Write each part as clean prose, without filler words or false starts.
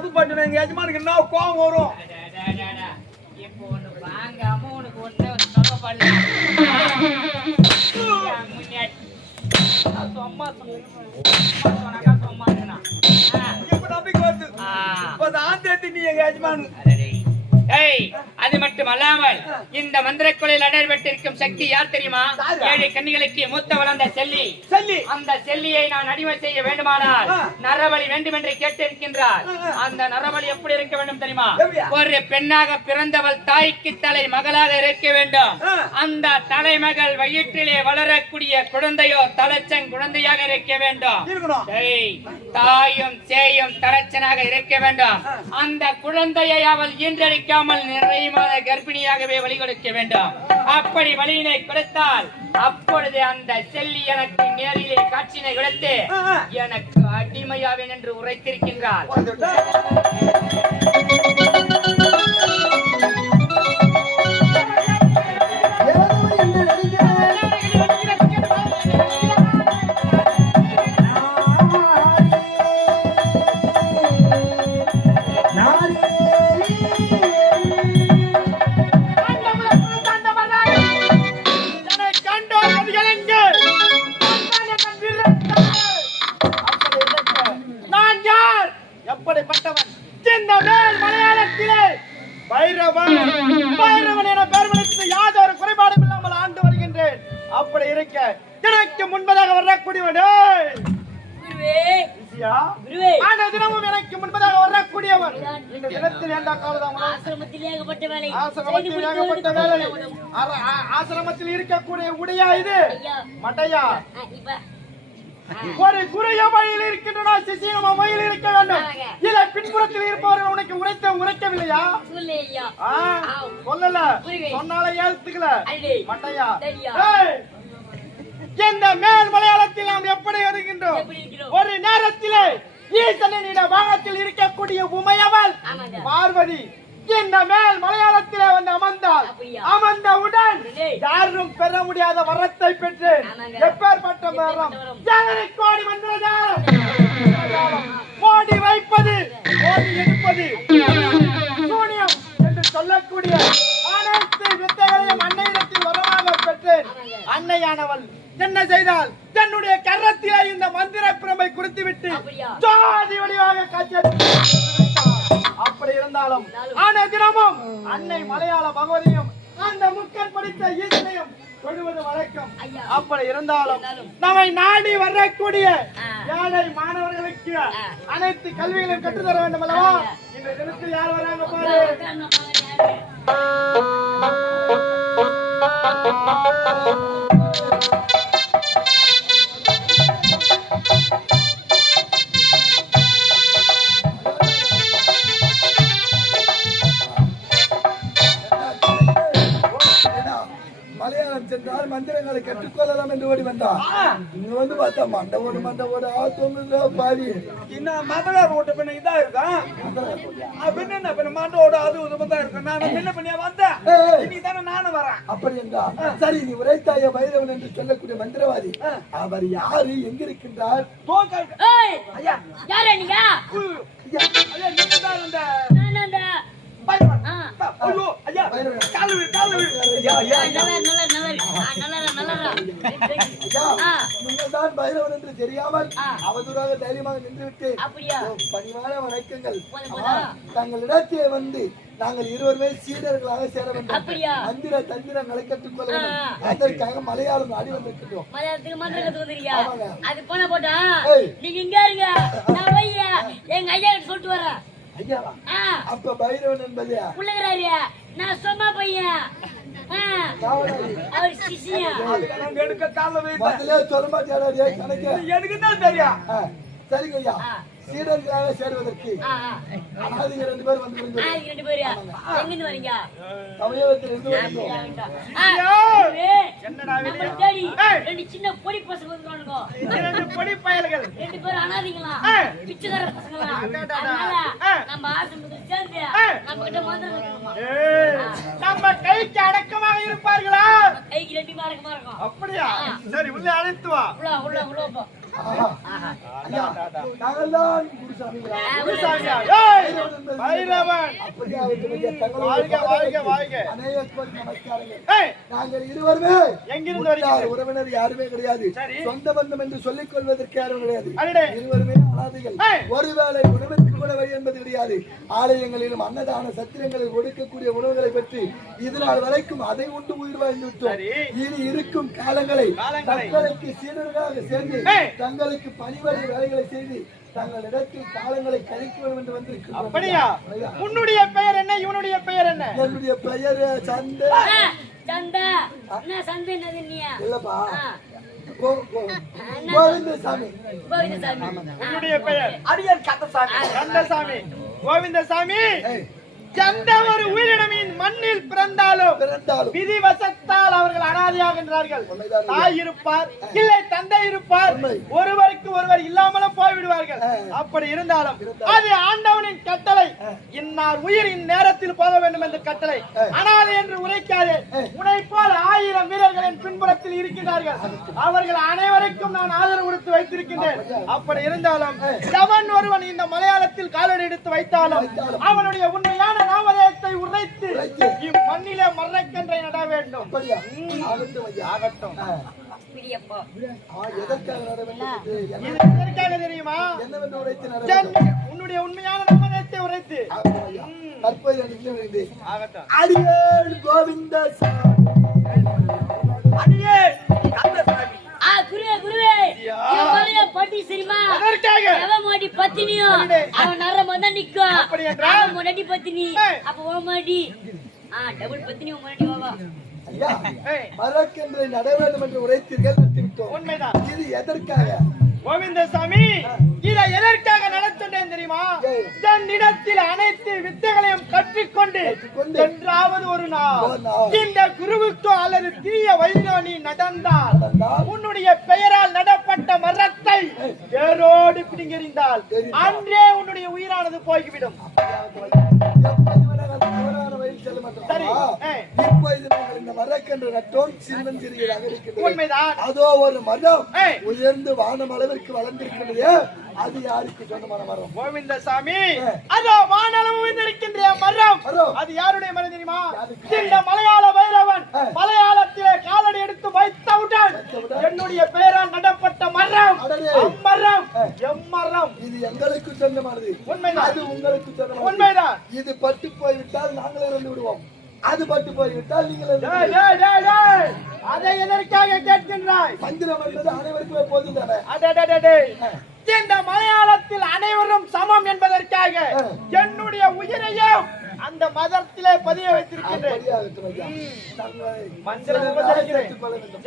தப்பு பண்ணிட்டு எங்க எஜமானுக்கு என்ன கோவம் வரும்? இப்போ ஒண்ணு வாங்காம உனக்கு ஒண்ணு சொல்ல பண்ணல சும்மா சொன்னாக்கா சும்மா இருக்கணும். இப்ப நம்பிக்கை வருது. இப்ப தான் தேத்தி நீ எங்க எஜமானு. அது மட்டுமல்லாமல் இந்த மந்திர கொலையில் அடைபட்டிருக்கும் சக்தி யார் தெரியுமா? 7 கன்னிகளுக்கு மூத்த வளர்ந்த செல்லி. அந்த செல்லியை நான் அடிமை செய்ய வேண்டுமானால் நரபலி வேண்டும் என்று கேட்டிருக்கின்றார். அந்த நரபலி எப்படி இருக்க வேண்டும் தெரியுமா? ஒரு பெண்ணாக பிறந்தவள் தாய்க்கு தலை மகளாக இருக்க வேண்டும். அந்த தலைமகள் வயிற்றிலே வளரக்கூடிய குழந்தையோ தலைச்சன் குழந்தையாக இருக்க வேண்டும். தாயும் சேயும் தலைச்சனாக இருக்க வேண்டும். அந்த குழந்தையை அவள் ஈன்றெடுக்காமல் நிறைய மாத கர்ப்பிணியாகவே வழி கொடுக்க வேண்டும். அப்படி வழியினை கொடுத்தால் அப்பொழுது அந்த செல்லி எனக்கு நேரிலே காட்சியினை கொடுத்து எனக்கு அடிமையாவேன் என்று உரைத்திருக்கின்றார். அப்படி இருக்க எனக்கு முன்பதாக வரக்கூடியவன் தினமும் எனக்கு முன்பதாக வரக்கூடியவன். இந்த தினத்தில் ஏண்டா காலதான் ஆசிரமத்தில் இருக்கக்கூடிய உடையா இது மட்டையா? ஒரு குறைய வழியில் இருக்கின்றன சிசியமா வழியில் இருக்க வேண்டும். இதை பின்புறத்தில் இருப்பவர்கள் உனக்கு உரைக்கவில்லையா? சொல்லல, சொன்னால ஏத்துக்கல மட்டையா? இந்த மேல் மலையாளத்தில் நாம் எப்படி வருகின்றோம்? ஒரு நேரத்திலே ஈசனிட பாகத்தில் இருக்கக்கூடிய உமையவள் பார்வதி இந்த மேல் மலையாளத்திலே வந்து அமர்ந்தாள். அமர்ந்தவுடன் யாரும் பெற முடியாத வரத்தை பெற்று எப்பேற்பட்ட மரம் கோடி மந்திரஜாலம், கோடி வைப்பது, கோடி எடுப்பது, சூனியம் என்று சொல்லக்கூடிய அனைத்து வித்தைகளையும் அன்னையிடத்தில் வரமாக பெற்று அன்னையானவள் என்ன செய்தால் தன்னுடைய கரத்திலே இந்த மந்திர பிரமை குறித்துவிட்டு ஜோதி வடிவாக காட்சி. அப்படி இருந்தாலும் ஆன தினமும் அன்னை மலையாள பகவதியும் அந்த முக்கன் படித்த ஈசனையும் தொழுவது வழக்கம். அப்படி இருந்தாலும் நம்மை நாடி வரக்கூடிய ஏழை மாணவர்களுக்கு அனைத்து கல்விகளையும் கற்றுத்தர வேண்டும் அல்லவா? இந்த தினத்தில் யார் வராங்க பாரு. மலையாளம் சென்றால் மந்திரங்களை கற்றுக்கொள்ளலாம் என்று ஓடி வந்தான். இங்க வந்து பார்த்தா மண்டவோடு ஆத்தோங்க பாவி இன்னும் மதல ரோட்டு பின்ன இதா இருக்கா பின்ன பின்ன மண்டவோடு அது உதவதான் இருக்கும். நான் என்ன பண்ணியா வந்தேன், இன்னைக்கு தானே நானும் வரேன். அப்படி என்றா சரி, நீ உரைத்தாய பைரவன் என்று சொல்லக்கூடிய மந்திரவாதி அவர் யாரு, எங்க இருக்கின்றார்? ஐயா யாரு நீங்க? ஐயா நீங்க தான் அந்த பைரவன் என்று தெரியாமல் அவதூறாக தைரியமாக நின்றுவிட்டு பணிவான வணக்கங்கள். தங்களிடத்தே வந்து நாங்கள் இருவருமே சீடர்களாக சேர வேண்டும். மந்திர தந்திரங்களை கற்றுக்கொள்ள வேண்டும். அதற்காக மலையாளம் நாடி வந்திருக்கிறோம். எங்க ஐயா சொல்லிட்டு வரேன். அப்ப பைரவன் என்பது நான் சொன்ன பையன் அவர் சிசியா சொல்ல மாட்டேன். எனக்கு தான் தெரியும். சரிங்க ஐயா, சீடர்களாக சேருவதற்கு அனாதிக 2 பேர் வந்து சின்ன பொடி பசங்க பொடி பயல்கள் 2 பேர் அனாதிகளா பிச்சைக்கார பசங்களா. நம்ம ஆசிரமத்துக்கு சேர்ந்து நம்ம கிட்ட நம்ம கைக்கு அடக்கமாக இருப்பார்களா? கைக்கு 2 அடக்கமா இருக்கும். அப்படியா? சரி, உள்ள அழைத்து வா. உள்ள நாங்கள்தான் குருசாமியா. பைரவன் வாழ்க வாழ்க வாழ்க. நாங்கள் இருவருமே எங்கிருந்து வருகிறீர்கள்? உறவினர் யாருமே கிடையாது, சரி. சொந்த பந்தம் என்று சொல்லிக் கொள்வதற்கு யாரும் கிடையாது. அடடே. இருவருமே அனாதைகள். ஒருவேளை உணவிற்கு கூட வழி என்பது கிடையாது. ஆலயங்களிலும் அன்னதான சத்திரங்களில் கொடுக்கக்கூடிய உணவுகளை பற்றி இதனால் வரைக்கும் அதை உண்டு உயிர் வாழ்ந்து விட்டோம். சரி. இனி இருக்கும் காலங்களை தங்களுக்கு சீடர்களாக சேர்ந்து தங்களுக்கு பணிவடை வேலைகளை செய்து தங்களிடத்தில் காலங்களை கழிக்க வேண்டும் என்று வந்திருக்கிறோம். அப்படியா? உன்னுடைய பெயர் என்ன, இவனுடைய பெயர் என்ன? என்னுடைய பெயர் சந்தை. சந்தா என்ன சந்தை என்னது நீயா? இல்லப்பா, கோவிந்தசாமி. கோவிந்தசாமி. உன்னுடைய பெயர்? அடியார் கந்தசாமி. கந்தசாமி. கோவிந்தசாமி. எந்த ஒரு உயிரினமின் மண்ணில் பிறந்தாலும் விதிவசத்தால் அவர்கள் அனாதையாகின்றார்கள். தாய் இருப்பார், இல்லை தந்தை இருப்பார், ஒருவருக்கு ஒருவர் இல்லாமலும் போய்விடுவார்கள். அப்படி இருந்தாலும் அது ஆண்டவனின் கட்டளை. இன்னார் உயிர் இந்நேரத்தில் போக வேண்டும் என்ற கட்டளை. அனாதை என்று உரைக்காதே. உன்னை போல் 1000 வீரர்களின் பின்புறத்தில் இருக்கிறார்கள். அவர்கள் அனைவருக்கும் நான் ஆதரவு கொடுத்து வைத்திருக்கின்றேன். அப்படி இருந்தாலும் எவன் ஒருவன் இந்த மலையாளத்தில் காலடி எடுத்து வைத்தாலும் அவனுடைய உண்மையான நாமதேயத்தை உரைத்து இம்மண்ணிலே மரக்கன்றை நட வேண்டும். ஆகட்டும். எதற்காக தெரியுமா? உன்னுடைய உண்மையான நாமதேயத்தை உரைத்து ஆகட்டும். அடியார் கோவிந்தசாமி. அடியார் கந்தசாமி. குருவே பட்டி சரிமா? எவன் மாடி பத்தினியோ அவன் நர மொதல் நிக்கும். அவன் முன்னாடி பத்தினி, அப்ப ஓ மாடி டபுள் பத்தினி முன்னாடி வாவா. மரக்கன்றை நட வேண்டும் என்று உரைத்தீர்கள், நடத்திவிட்டோம். உண்மைதான். இது எதற்காக கோவிந்தசாமி? இதை எதற்காக நடத்துட்டேன் தெரியுமா? தன்னிடத்தில் அனைத்து வித்தைகளையும் கற்றுக்கொண்டு என்றாவது ஒரு நாள் இந்த குருவுக்கோ அல்லது தீய வழியிலோ நீ நடந்தால் உன்னுடைய பெயரால் நடப்பட்ட மரத்தை வேரோடு பிடிங்கெறிந்தால் அன்றே உன்னுடைய உயிரானது போய்விடும். சரி. இந்த மரக்கன்று நட்டோம் சின்னஞ்சிறியதாக இருக்கிறது. உண்மைதான். அதோ ஒரு மரம் உயர்ந்து வானம் அளவிற்கு வளர்ந்திருக்கிறது. அது யாருக்கு சொந்தமான மரம்? கோவிந்தசாமி, அதோ வானளவு உயர்ந்திருக்கின்ற மரம் அது யாருடைய மரம் தெரியுமா? இந்த மலையாள பைரவன் மலையாளத்திலே காலடி எடுத்து வைத்தவுடன் என்னுடைய பெயரால் நடப்பட்ட மரம். அம்மரம் எம்மரம். இது எங்களுக்கு சொந்தமானது. உண்மைதான். அது உங்களுக்கு சொந்தமானது. உண்மைதான். இது பட்டு போய்விட்டால் நாங்களே இருந்து விடுவோம். அது பட்டு போய்விட்டால் நீங்கள் அதை எதற்காக கேட்கின்றாய்? மந்திரம் என்பது அனைவருக்குமே போதுதானே? இந்த மலையாளத்தில் அனைவரும் சமம் என்பதற்காக என்னுடைய உயிரையும் அந்த மதத்திலே பதிய வைத்திருக்கின்றேன். மந்திரம் உபசரிக்கிறேன்,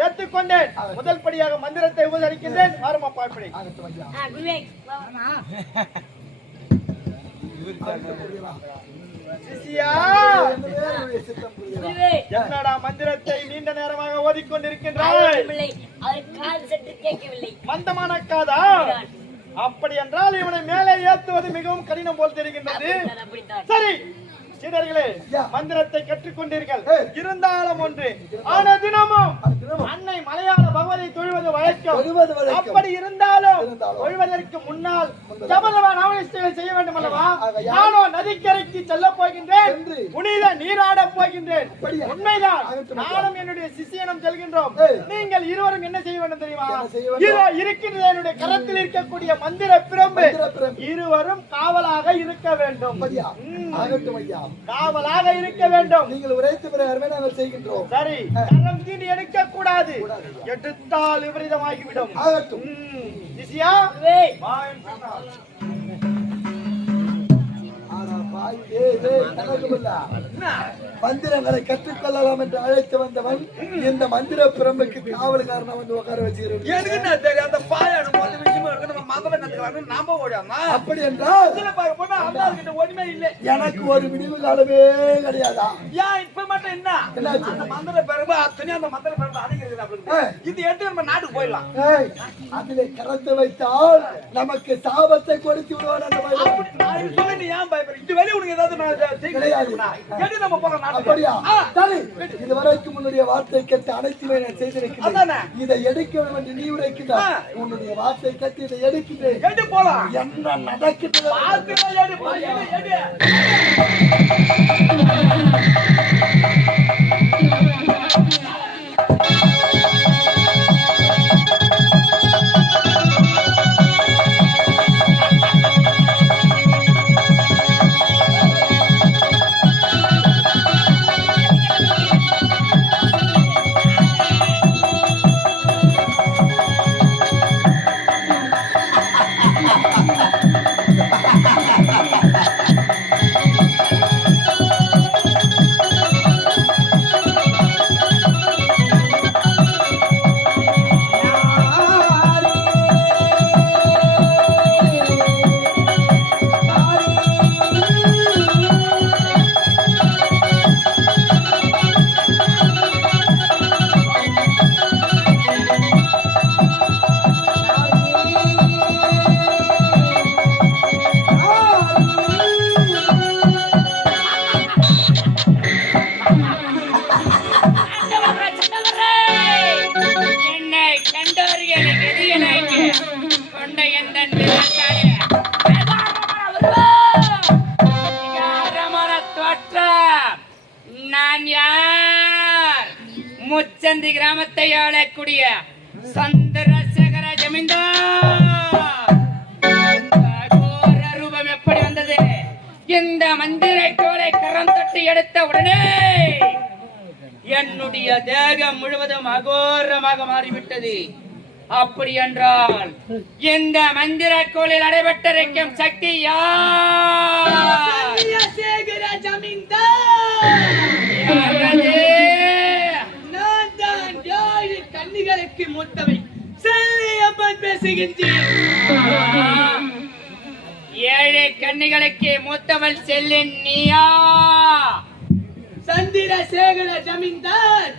ஏற்றுக்கொண்டேன். முதல் படியாக மந்திரத்தை உபசரிக்கின்றேன். வாருமா பாப்படி. என்னடா மந்திரத்தை நீண்ட நேரமாக ஓதிக்கொண்டிருக்கின்றாய்? மந்தமான காதா? அப்படி என்றால் இவனை மேலே ஏத்துவது மிகவும் கடினம் போல் தெரிகின்றது. சரி சீடர்களே, மந்திரத்தை கற்றுக்கொண்டீர்கள். இருந்தாலும் ஒன்று, ஆன தினமும் அன்னை மலையாள பகவதி தொழுவது வழக்கம். அப்படி இருந்தாலும் தொழுவதற்கு முன்னால் ஜபதவ நாமநிஷ்டைகளை செய்ய வேண்டும் அல்லவா? நானோ நதிக்கரைக்கு செல்ல போகின்றேன், புனித நீராட போகின்றேன். உண்மைதான். நானும் என்னுடைய சிஷியனும் செல்கின்றோம். நீங்கள் இருவரும் என்ன செய்ய வேண்டும் தெரியுமா? இதோ இருக்கின்ற என்னுடைய கரத்தில் இருக்கக்கூடிய மந்திர பிரம்பு இருவரும் காவலாக இருக்க வேண்டும். காவலாக இருக்க வேண்டும். நீங்கள் உரைத்த பிறகு நாங்கள் செய்கின்றோம். சரி, கரம் தீண்டி எடுக்க கூடாது. எடுத்தால் விபரீதமாகிவிடும். ஆகட்டும். சிசியா மந்திரங்களை கற்றுக்கொள்ளலாம் என்று அழைத்து வந்தவன் இந்த மந்திர பிரம்புக்கு காவலுக்காரன வந்து உட்கார வச்சுக்கிறேன். அப்படி என்றால் எனக்கு ஒரு விடிவு காலமே கிடையாதா? இப்ப மட்டும் என்ன அந்த மந்திர பெருமை அத்தனை அந்த மந்திர பெருமை அடிக்கிறது. இது எடுத்து நம்ம நாட்டுக்கு போயிடலாம். அதிலே கரத்தை வைத்தால் நமக்கு சாபத்தை கொடுத்து விடுவான். அந்த சொல்லி ஏன் பயப்படுற? இது வெளியே உனக்கு ஏதாவது நம்ம போகலாம். அப்படியா? சரி, இதுவரைக்கும் உன்னுடைய வார்த்தை கேட்டு அனைத்துமே நான் செய்திருக்கிறேன். இதை எடுக்க வேண்டும் என்று நீ உரைக்கிறாய். உன்னுடைய வார்த்தை கேட்டு இதை எடுக்கிறேன். எடு போலாம். என்ன நடக்கிறது? முச்சந்தி கிராமத்தை ஆளக்கூடிய சந்திரசேகர ஜமீன்தார். ரூபம் எப்படி வந்தது? இந்த மந்திரை கோலை கரம் தட்டி எடுத்த உடனே என்னுடைய தேகம் முழுவதும் அகோரமாக மாறிவிட்டது. அப்படி என்றால் இந்த மந்திர கோலில் அடைபட்டிருக்கும் சக்தி யார்? சேகர ஜமீன்தார். நான் தான் 7 கன்னிகளுக்கு மூத்தவை செல்லியம்மன் பேசுகின்றேன். 7 கன்னிகளுக்கு மூத்தவள் செல்லின் நீயா? சந்திரசேகர ஜமீன்தார்.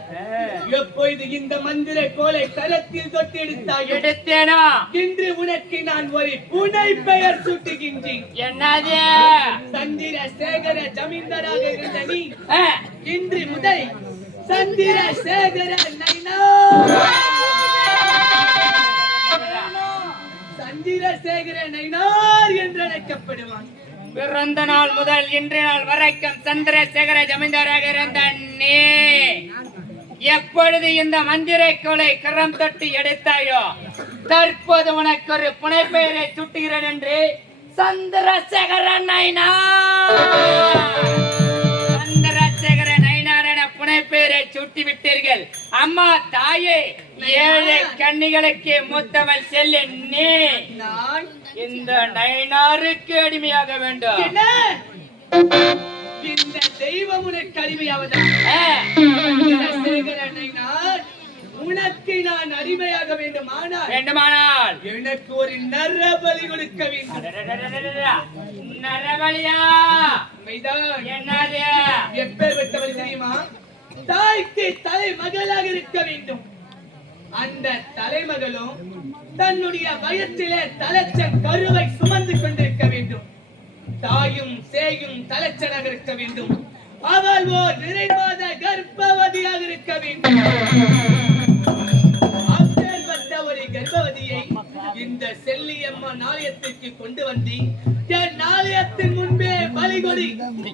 எப்பொழுது இந்த மந்திர கோலை கரத்தில் தொட்டு எடுத்தாய்? எடுத்தேனா? இன்று உனக்கு நான் ஒரு புனை பெயர் சூட்டுகின்றேன். என்னது? சந்திரசேகர ஜமீன்தாராக இருந்த நீ இன்று முதல் சந்திரசேகர நைனார். சந்திரசேகர நைனார் என்று அழைக்கப்படுவான். பிறந்த நாள் முதல் இன்று நாள் வரைக்கும் சந்திரசேகர ஜமீன்தாராக இருந்த நீ எப்பொழுது இந்த மந்திரை கோலை கரம் தொட்டு எடுத்தாயோ தற்போது உனக்கு ஒரு புனைப்பெயரை சுட்டுகிறேன் என்று சந்திரசேகர நைனார். சந்திரசேகர நைனார் என புனைப்பெயரை சுட்டி விட்டீர்கள். அம்மா தாயே, 7 கன்னிகளுக்கு மூத்தவள் செல்ல நீ நான் இந்த நைனாருக்கு அடிமையாக வேண்டும். இந்த தெய்வம் உனக்கு அடிமையாவதா? சந்திரசேகர நைனார், உனக்கு நான் அடிமையாக வேண்டுமானால் எனக்கு ஒரு நரபலி கொடுக்க வேண்டும். நரபலியா? என்னது? எப்பேற்பட்டவள் தெரியுமா? தாய்க்கு தலைமகளாக இருக்க வேண்டும். அந்த தலைமகளும் தன்னுடைய வயத்திலே தலைச்சன் கருவை சுமந்து கொண்டிருக்க வேண்டும். தாயும் சேயும் தலைச்சனாக இருக்க வேண்டும். அவள் ஓர் நிறைமாத கர்ப்பவதியாக இருக்க வேண்டும். அப்பேற்பட்ட ஒரு கர்ப்பவதியை இந்த செல்லியம்மன் ஆலயத்திற்கு கொண்டு வந்து என் ஆலயத்தின் முன்பே பலி கொடி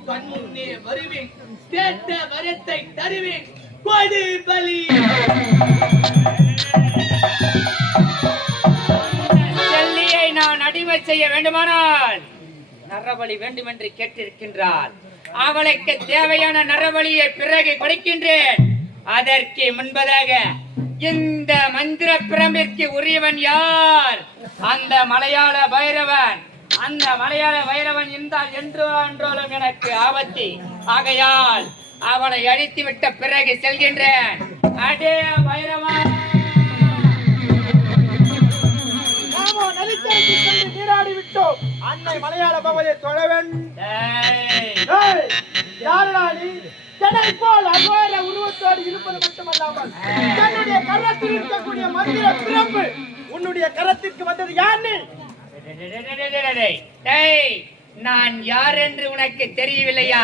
கண் முன்னே வருவேன். கேட்ட வரத்தை தருவேன். கொடி பலி. செல்லியை நான் அடிமை செய்ய வேண்டுமானால் நரபலி வேண்டும் என்று கேட்டிருக்கின்றார். அவளுக்கு தேவையான நரபலியை பிறகு கொடுக்கின்றேன். அதற்கு முன்பதாக இந்த மந்திர பிரம்பிற்கு உரியவன் யார்? அந்த மலையாள பைரவன். அந்த மலையாள பைரவன் இருந்தால் என்றாலும் எனக்கு ஆபத்து. ஆகையால் அவனை அழித்து விட்ட பிறகு செல்கின்றேன். அடே பைரவா, நீராடி விட்டோம். அன்னை மலையாள பவனை தொழ போல் அகோர உருவத்தோடு இருப்பது மட்டுமல்லாமல் தன்னுடைய கரத்தில் இருக்கக்கூடிய மந்திர பிரம்பு உன்னுடைய கரத்திற்கு வந்தது யாரு? நான் யார் என்று உனக்கு தெரியவில்லையா?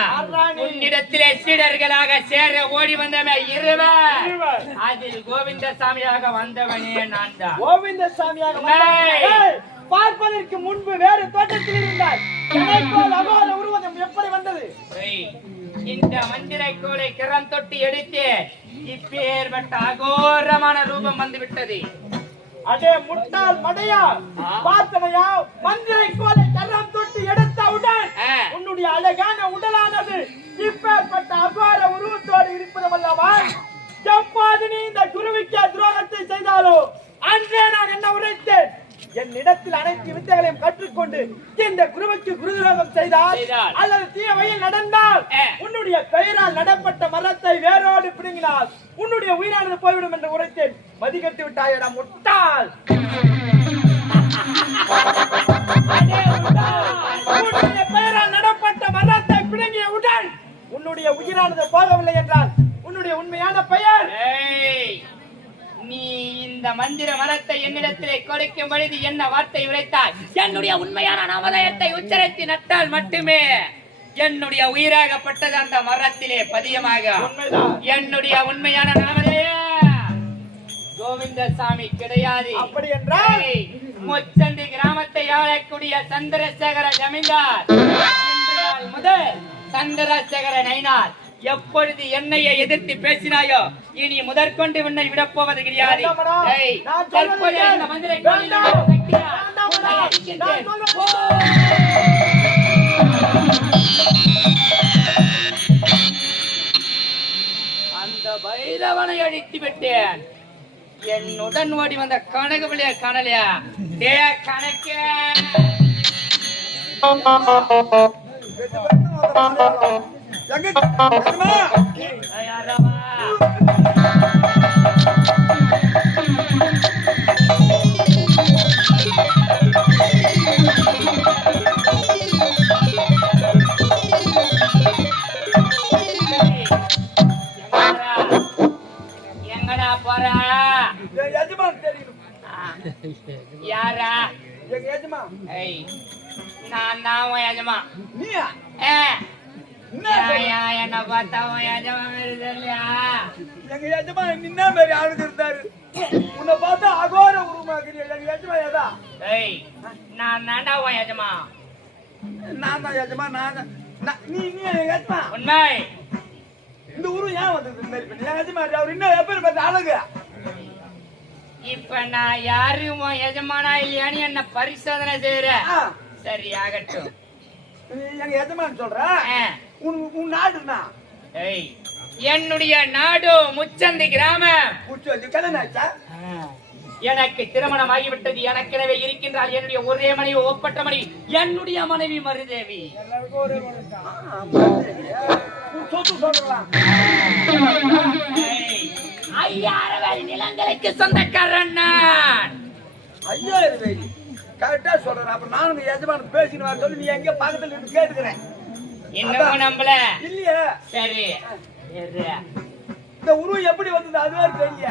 உன்னிடத்திலே சீடர்களாக சேர ஓடி வந்தவன் இருவர். அதில் கோவிந்தசாமியாக வந்தவனே நான் தான். கோவிந்தசாமியாக பார்ப்பதற்கு முன்பு வேறு தோட்டத்தில் இருந்தால் அகோர உருவம் இந்த மந்திரை கோலை கிரம் தொட்டு எடுத்து இப்பேற்பட்ட அகோரமான ரூபம் வந்து விட்டது. அடே முட்டாள் மடையா, பார்த்தனையா மந்திரை கோலை கரம் தொட்டு எடுத்தவுடன் உன்னுடைய அழகான உடலானது இப்பேற்பட்ட அபார உருவத்தோடு இருப்பதல்லவா? எப்போது நீ இந்த குருவிக்கு துரோகத்தை செய்தாலோ அன்றே நான் என்ன உரைத்தேன், என்னிடத்தில் அனைத்து வித்தைகளையும் கற்றுக்கொண்டு இந்த குருவுக்கு குருதுரோகம் செய்தால் அல்லது தீய வழியில் நடந்தால் உன்னுடைய பெயரால் நடப்பட்ட மரத்தை வேரோடு பிடுங்கினால் உன்னுடைய உயிரானது போய்விடும் என்று உரைத்தேன். மதிக்கட்டு விட்டாயடா முட்டாள். உன்னுடைய பெயரால் நடப்பட்ட மரத்தை பிடுங்கியவுடன் உன்னுடைய உயிரானது போகவில்லை என்றால் உன்னுடைய உண்மையான பெயர்? நீ இந்த மந்திர மரத்தை என்னிடத்திலே கொடுக்கும் பொழுது என்ன வார்த்தை உரைத்தாய்? என்னுடைய உண்மையான நாமதயத்தை உச்சரித்து நட்டால் மட்டுமே என்னுடைய உயிராகப்பட்டது அந்த மரத்திலே பதியமாக. என்னுடைய உண்மையான நாமதேய கோவிந்தசாமி கிடையாது. அப்படி என்றால் முச்சந்தி கிராமத்தை ஆளக்கூடிய சந்திரசேகர ஜமீன்தார் இன்று நாள் முதல் சந்திரசேகர நயினார் எப்பொழுது என்னையை எதிர்த்து பேசினாயோ இனி முதற்கொண்டு உன்னை விடப் போவது கிடையாது. அந்த பைரவனை அழித்து விட்டேன். என்னுடன் ஓடி வந்த கனகவழியா காணலையா? கணக்கே எங்கடா போறா? யாரா? நான் தான் எஜமா. என்ன பார்த்தா எங்க எஜமா நின்ன மாதிரி ஆளுங்க இருந்தாரு. உன்னை பார்த்தா அகோர உருவமாக்குறீங்க. எங்க எஜமா ஏதா? நான் தாண்டா உன் எஜமா. நான் தான் எஜமா. நீ எங்க எஜமா? உண்மை. இந்த உருவம் ஏன் வந்தது இந்த மாதிரி பண்ணி? எங்க எஜமா அவர் இன்னும் எப்படி பார்த்த அழகு? இப்ப நான் யாரு உன் எஜமானா இல்லையான்னு என்ன பரிசோதனை செய்யற? சரி ஆகட்டும். எங்க எஜமான்னு சொல்ற? உன் நாடுனா? என்னுடைய நாடு முச்சந்தி கிராமம். கல்யாணம் ஆச்சா? எனக்கு திருமணம் ஆகிவிட்டது. எனக்கெனவே இருக்கின்றால் என்னுடைய ஒரே மனைவி, ஒப்பற்ற மனைவி, என்னுடைய மனைவி மருதேவி. ஐயாயிரம் நிலங்களுக்கு சொந்தக்காரன் நான். 5000 வேலி கரெக்டா சொல்றேன். அப்ப நானும் எஜமான பேசினு வர சொல்லி நீ எங்க பக்கத்துல இருந்து கேட்டுக்கிறேன். இன்னும் நம்பல இல்லையா? சரி. இந்த உருவம் எப்படி வந்தது அதுவே தெரியல.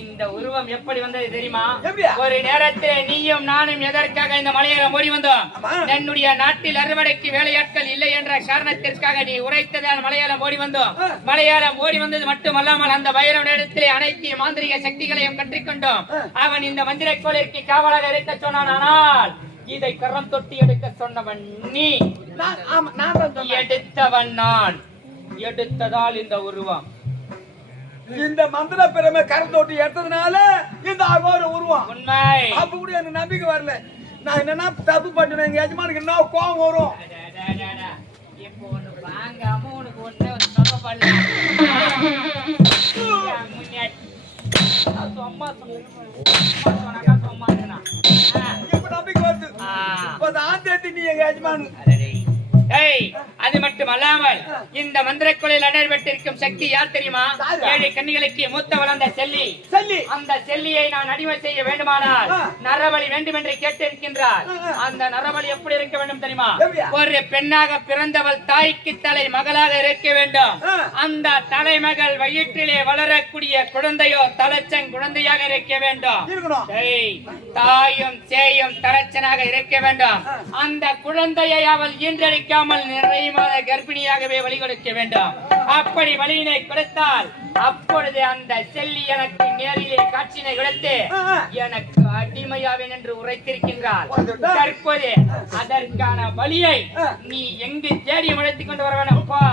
இந்த உருவம் எப்படி வந்தது தெரியுமா? எப்படியா? ஒரு நேரத்தில் நீயும் நானும் எதற்காக இந்த மலையாளம் ஓடி வந்தோம்? என்னுடைய நாட்டில் அறுவடைக்கு வேலையாட்கள் இல்லை என்ற காரணத்திற்காக நீ உரைத்ததால் மலையாளம் ஓடி வந்தோம். மலையாளம் ஓடி வந்தது மட்டுமல்லாமல் அந்த பைரவனிடத்திலே அனைத்து மாந்திரிக சக்திகளையும் கற்றுக்கொண்டோம். அவன் இந்த மந்திர கோயிலுக்கு காவலாக இருக்க சொன்னான். ஆனால் இதை கரம் தொட்டி எடுக்க சொன்னவன் நீ. எடுத்தவன் நான். எடுத்ததால் இந்த உருவம். இந்த மந்திர பெருமை கரம் தொட்டி எடுத்ததுனால இந்த அகோர உருவம். உண்மை. அப்ப கூட எனக்கு நம்பிக்கை வரல. நான் என்னன்னா தப்பு பண்ணுவேன். எங்க எஜமானுக்கு என்ன கோவம் வரும்? இப்போ ஒண்ணு வாங்காம உனக்கு ஒண்ணு சொல்ல பண்ணல. சும்மா இப்ப நம்பிக்கை வருது. இப்ப தான் தேத்தி நீ எங்க எஜமானு. அது மட்டும் அல்லாமல் இந்த மந்திர கொலையில் நடைபெற்றிருக்கும் சக்தி யார் தெரியுமா? 7 கன்னிகளுக்கு மூத்த வளர்ந்த செல்லி. அந்த செல்லியை நான் அடிமை செய்ய வேண்டுமானால் நரபலி வேண்டும் என்று கேட்டிருக்கின்றார். அந்த நரபலி எப்படி இருக்க வேண்டும் தெரியுமா? ஒரு பெண்ணாக பிறந்தவள் தாய்க்கு தலை மகளாக இருக்க வேண்டும். அந்த தலைமகள் வயிற்றிலே வளரக்கூடிய குழந்தையோ தலைச்சன் குழந்தையாக இருக்க வேண்டும். தாயும் சேயும் தலைச்சனாக இருக்க வேண்டும். அந்த குழந்தையை அவள் ஈன்றெடுக்க நிறைய மாத கர்ப்பிணியாகவே வழி கொடுக்க வேண்டும். அப்படி வழியினை கொடுத்தால் அப்பொழுது அந்த செல்லி எனக்கு நேரிலே காட்சியினை கொடுத்து எனக்கு அடிமையாவேன் என்று உரைத்திருக்கின்றார். தற்போது அதற்கான வழியை நீ எங்கு தேடி முளைத்துக் கொண்டு வர வேண்டும்ப்பா.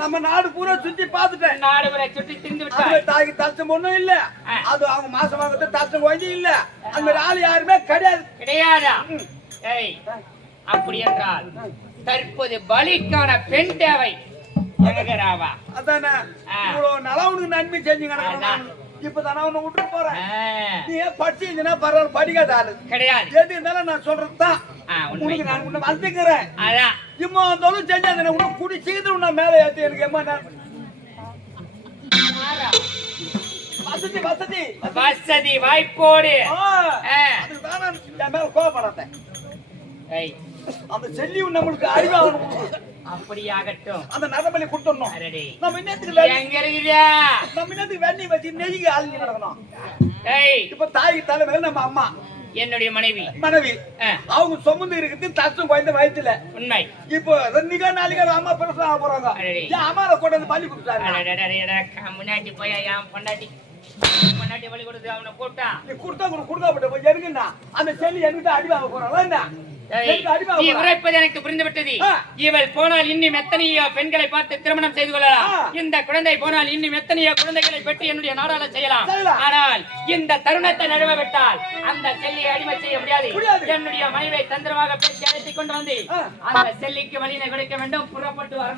நம்ம நாடு பூரா சுத்தி பார்த்துட்டேன். நாடு பூரா சுத்தி திரிந்து அதுல விட்டாய். தாய்க்கு தச்சம் ஒண்ணும் இல்ல. அது அவங்க மாசமாக தச்சம் கொஞ்சம் இல்ல. அந்த மாதிரி ஆள் யாருமே கிடையாது. கிடையாதா? ஏய், அப்படி என்றால் தற்போது பலிக்கான பெண் தேவை. எங்கராவா? அதானே இவ்வளவு நல்லா உனக்கு நன்மை செஞ்சு கிடக்கணும். இப்பதானே உன்னை விட்டு போறேன். நீ ஏன் படிச்சீங்கன்னா பரவாயில்ல, படிக்காத ஆளு கிடையாது. எது இருந்தாலும் நான் சொல்றதுதான் உனக்கு நான் உன்னை வளர்த்துக்கிறேன். அதான் இம்மா இருந்தாலும் செஞ்சாங்க உன்னை கூடி சீக்கிரம் உன்னை மேலே ஏற்றி எனக்கு எம்மா வசதி வசதி வசதி வாய்ப்போடு. அதுக்கு தான் நான் என் மேல கோவப்படாதேன். ஏய், அந்த செல்லி நம்மளுக்கு அறிவாகணும். அப்படியாகட்டும். அந்த நரம்பலி கொடுத்துடணும். அரடி, நம்ம இன்னத்துக்கு எங்க இருக்குதா? நம்ம இன்னத்துக்கு வெண்ணி வச்சு நெய்க்கு ஆளுங்க நடக்கணும். ஏய், இப்ப தாய்க்கு தலைமையில நம்ம அம்மா என்னுடைய மனைவி அவங்க சொமுந்து இருக்குது தச்சும் குழந்தை வயிற்றுல. உண்மை. இப்போ 2 நாளைக்கு அம்மா பிரசவம் ஆக போறாங்க. அம்மாவை கொண்டு வந்து பள்ளி கொடுத்தாரு. முன்னாடி போய் என் பொண்டாட்டி பள்ளி கொடுத்து அவனை கூட்டான். நீ கொடுத்தா போய் எதுக்குன்னா அந்த செல்லி என்கிட்ட அடி வாங்க போறாங்களா என்ன? நீ உரைப்பது எனக்கு புரிந்து விட்டது. இவள் போனால் இன்னும் எத்தனையோ பெண்களை பார்த்து திருமணம் செய்து கொள்ளலாம். இந்த குழந்தை போனால் இன்னும் எத்தனையோ குழந்தைகளை பெற்று என்னுடைய நாடாள செய்யலாம். ஆனால் இந்த தருணத்தை நழுவ விட்டால் அந்த செல்லியை அடிமை செய்ய முடியாது. என்னுடைய மனைவியை தந்திரமாக பேசி அழைத்துக் கொண்டு வந்து அந்த செல்லிக்கு வழியினை கொடுக்க வேண்டும். புறப்பட்டு வர